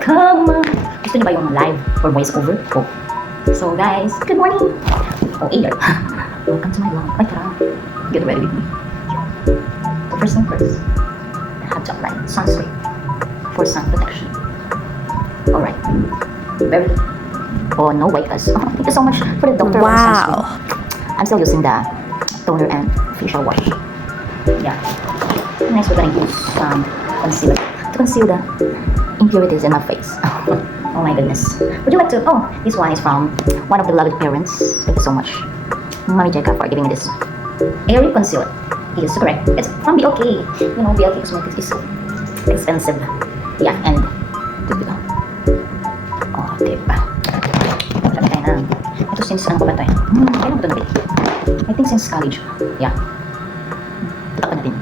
welcome! Gusto niyo ba yung live or voice over? Oh. So guys, good morning! Oh, Ayer. Welcome to my vlog. Ay, tara. Get ready with me. So first thing first, I have to apply sunscreen for sun protection. Alright. Very good. Oh, no white us. Oh, thank you so much for the Dr. Wow. I'm still using the toner and facial wash. Yeah. Next, we're gonna use some concealer to conceal the impurities in my face. Oh my goodness. Would you like to? Oh, this one is from one of the beloved parents. Thank you so much, Mommy Jeka, for giving me this airy concealer. Yes, correct. It's from BLK. You know, BLK cosmetics is expensive. Yeah, and dito. Oh, diba? Sabi tayo na. Ito since ano ba ito eh? Kailan ko ito nabili? I think since college. Yeah. Tatak natin.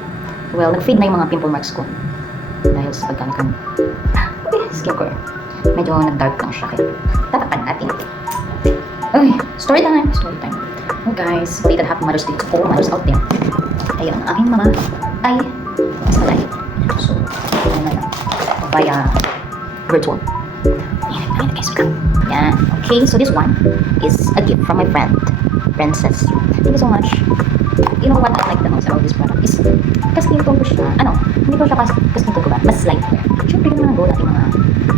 Well, nag-fade na yung mga pimple marks ko. Dahil sa paggamit ko. Okay, skincare. Medyo nag-dark lang siya. Kaya tatakpan natin. Ay, story time. Story time. Oh guys, belated happy Mother's Day to all mothers out there. Ayun, ang aking mama ay sa live. So, ano na lang. Via virtual. Ayan, guys. Yan. Okay, so this one is a gift from my friend, Princess. Thank you so much. You know what I like the most about this product is kaskinto ko siya. Ano, hindi ko siya kaskinto ko ba? Mas lighter. Siyempre yung mga gold ating mga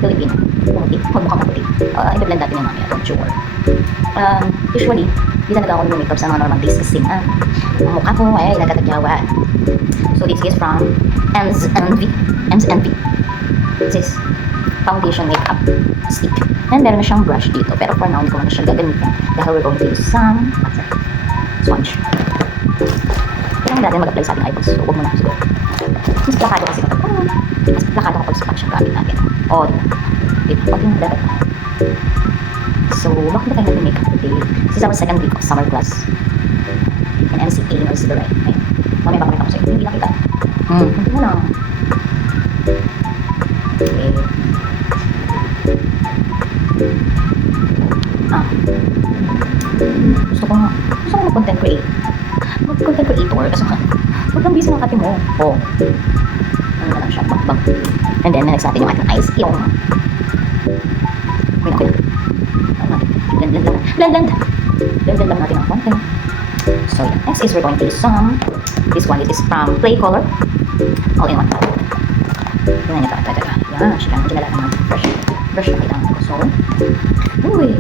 Pilipino. Magmukhang maputi. I-blend natin yung mga don't you worry. Usually, hindi talaga ako nag-makeup sa mga normal days kasi ang mukha ko ay nagkatagyawa. So this is from Ems Envy. This is foundation makeup stick. And meron na siyang brush dito. Pero for now, hindi ko na siya gagamitin. Dahil we're going to use some sponge. Kailangan natin mag-apply sa ating eyeballs. So, huwag mo na siguro. Mas plakado kasi kapag, mas plakado kapag sponge ang gamit natin. Oh, diba? Pag yung dapat. So, bakit ba tayo nag-makeup today? This is our second week of summer class. In MCA, University of Right. Ayun. Mamaya baka ko sa'yo. Hindi lang kita. Hindi mo lang. Okay. Gusto ko mag-content create. Mag-content creator. Kasi huwag lang busy ng kati mo. Oh. Ano na lang siya. Bang. And then, next natin yung ating eyes. Yung. Okay. Blend lang natin ang konti. So, yeah. Next is we're going to use some. This one is from Play Color. All in one. Tingnan niyo ito. Yan. Siya lang. Ginala ng brush. Brush na kailangan ko. So, uy.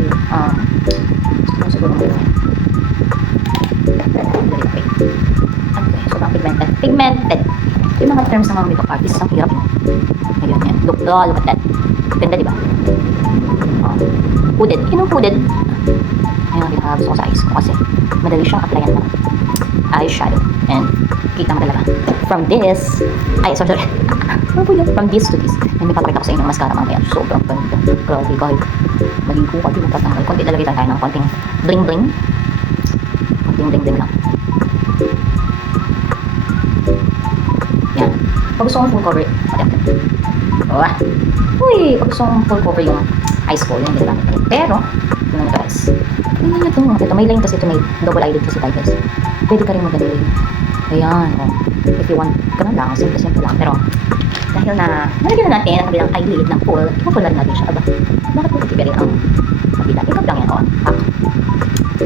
Siguro mo yun. Okay. So, pigmented. Yung mga terms ng mga makeup artists, ang hirap. Ayun, yan. Look at that. Ganda, diba? Hooded. You know, hooded. Ayun ang pinakagusto ko sa eyes ko kasi madali siyang applyan ng eyeshadow. And kita mo talaga. From this, sorry. From this to this. And may papakita ko sa inyo ng mascara mamaya. Sobrang ganda. Grabe kahit maging kuha, di matatanggal. Konti lalagay tayo ng konting bling-bling. Konting bling-bling lang. Yan. Pag gusto kong full cover, uy, pag gusto kong full cover yung eyes ko, yung ginagamit ko. Pero, yun na guys. Tingnan nyo ito. Ito, may line kasi ito, may double eyelid kasi tayo guys. Pwede ka rin mag-line. Ayan, oh. If you want, ganun lang, simple lang. Pero, dahil na, nalagyan na natin ang kabilang eyelid ng full, ipa-full na natin siya. Aba, bakit po itipirin ang kabila? Ikap lang yan, oh.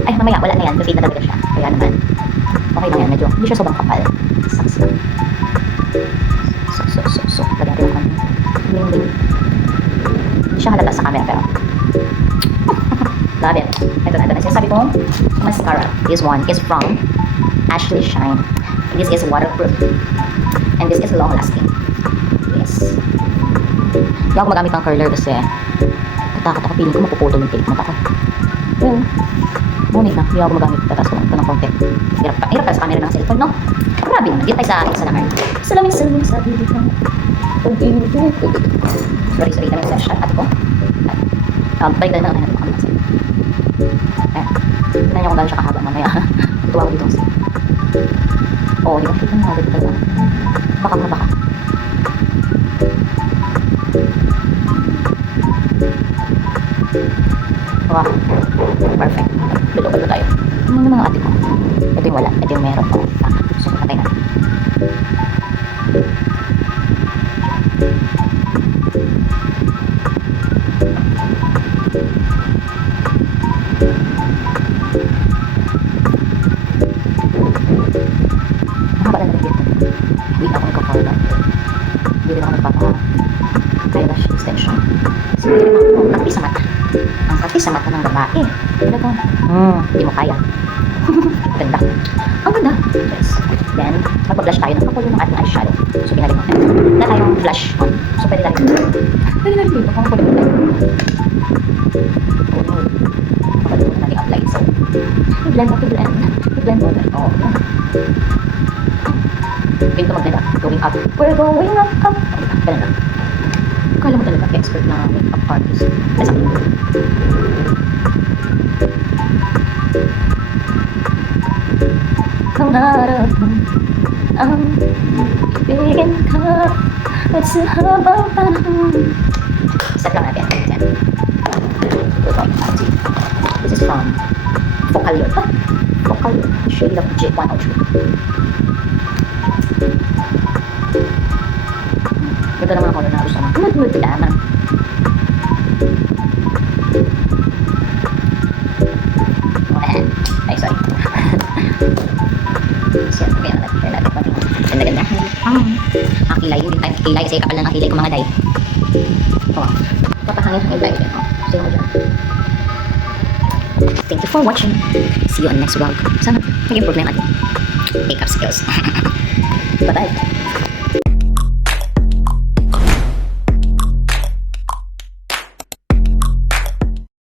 Ay, mamaya, wala na yan. Fade na talaga siya. Kaya naman, okay lang yan. Medyo, hindi siya sobrang kapal. Sucks lang. So, lagyan natin ang bling-bling. Hindi siya halata sa camera, pero love it. Ito na. Sinasabi ko, mascara. This one is from Ashley Shine. This is waterproof. And this is long-lasting. Yes. Hindi ako magamit ng curler kasi natakot ako. Piling ko mapuputol yung pilik mata ko. Well, ngunit na. Hindi ako magamit. Tataas ko lang ito ng konti. Hirap pa sa camera ng cellphone, no? Grabe naman. Dito tayo sa akin sa naman. Salamin sa video ko. Sorry. Kami sa shot. Ate ko. Balik na lang natin kami kasi. Tignan niyo kung gano'n siya kahaba mamaya. Tuwa ko dito kasi. Oo, di ba? Kita niyo agad talaga. Baka. Wow. Perfect. Lulo tayo. Ano yung mga ate ko? Ito yung wala. Ito yung meron. So, patay natin. Sige mo, practice sa mata. Ang practice sa mata ng babae. Ano to? Hindi mo kaya. Ganda. Ang ganda. Yes. Then, magpa-blush tayo ng kapulo ng ating eyeshadow. So, binalik natin. Na tayong blush on. So, pwede natin dito. Pwede natin dito kung pwede natin. Pwede natin apply. So, i-blend mo, i-blend. I-blend mo. Oo. Pinto mag-blend up. Going up. We're going up, up. Ganun lang. Akala mo talaga, expert na makeup artist. Nasa akin. Kung narap ang ibigin ka at sa habang panahon. Set lang natin. Yan. This is from Focalyon. Focalyon. Shade of J103. Ito naman ako na gusto mo. Mood lamang. Ay, sorry. Siya, kaya natin pati. Ganda-ganda. Ang kilay, hindi tayo kilay kasi kapal lang ang kilay ko mga day. Oh, papahangin ang kilay din. Oh, sige mo dyan. Thank you for watching. See you on next vlog. Sana nag-improve na yung ating makeup skills. Bye-bye.